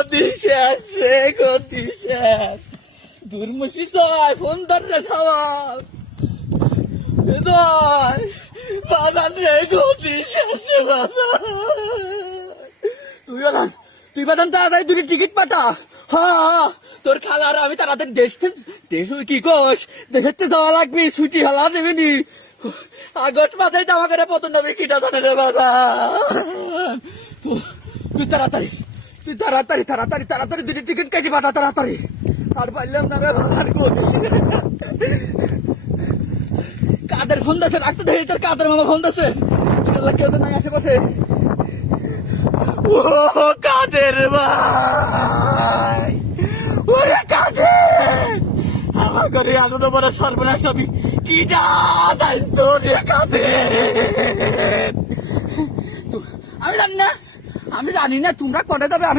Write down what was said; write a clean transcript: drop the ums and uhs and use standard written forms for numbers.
গতি শেষ রে, গতি শেষ। দুর্মুষি ছয় ফোন ধরে সবাই বাজান রে, গতি শেষ রে বাজান। তুই বাজান তাড়াতাড়ি দুটি টিকিট পাঠা। হ্যাঁ, তোর খালার আমি তাড়াতাড়ি দেশ কি কোষ, দেশের যাওয়া লাগবে, ছুটি হলা দেবে নি। আগস্ট মাসে জামা করে পতন নবী কিটা জানে রে বাজান। তুই তাড়াতাড়ি দুটি টিকিট কেটে পাঠা তাড়াতাড়ি। আর পারলাম না রে বাজান, কাদের ফোন দিচ্ছে, রাখতে দেখি তোর কাদের মামা ফোন দিচ্ছে। কেউ তো নাই আশেপাশে। ও কাদের ভাই, ওরে কাদের, আমার ঘরে এত বড় সর্বনাশ সবই কিটা দায়িত্ব রে কাদের। আমি জানি না তোমরা কটে যাবে।